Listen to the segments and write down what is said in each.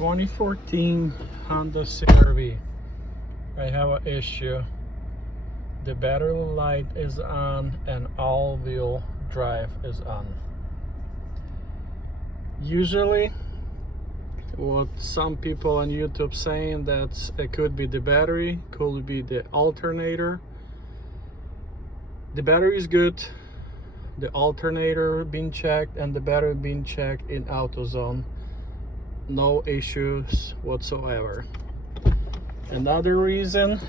2014 Honda CRV. I have an issue. The battery light is on and all-wheel drive is on. Usually what some people on YouTube saying that it could be the battery, could be the alternator. The battery is good, the alternator being checked and the battery being checked in Autozone. No issues whatsoever. Another reason,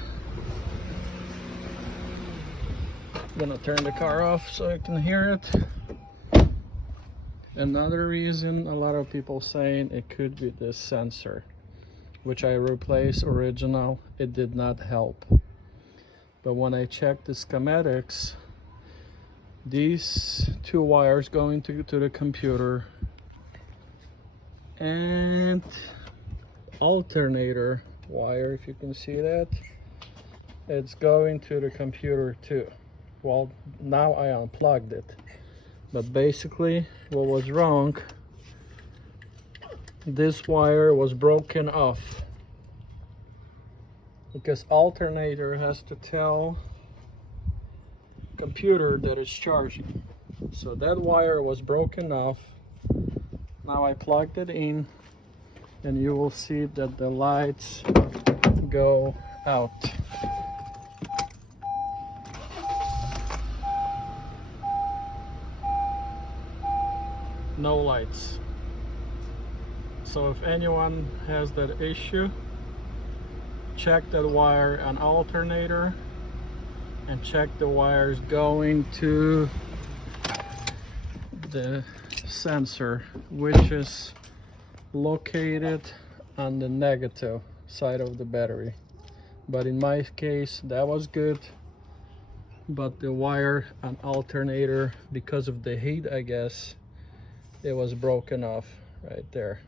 I'm gonna turn the car off so I can hear it. Another reason, a lot of people saying it could be this sensor, which I replaced original. It did not help. But when I checked the schematics, these two wires going to the computer and alternator wire, if you can see that, it's going to the computer too. Well, now I unplugged it, but basically what was wrong, this wire was broken off, because alternator has to tell computer that it's charging. So that wire was broken off. Now I plugged it in and you will see that the lights go out. No lights. So if anyone has that issue, check that wire on alternator and check the wires going to the sensor, which is located on the negative side of the battery. But in my case that was good, but the wire on alternator, because of the heat I guess, it was broken off right there.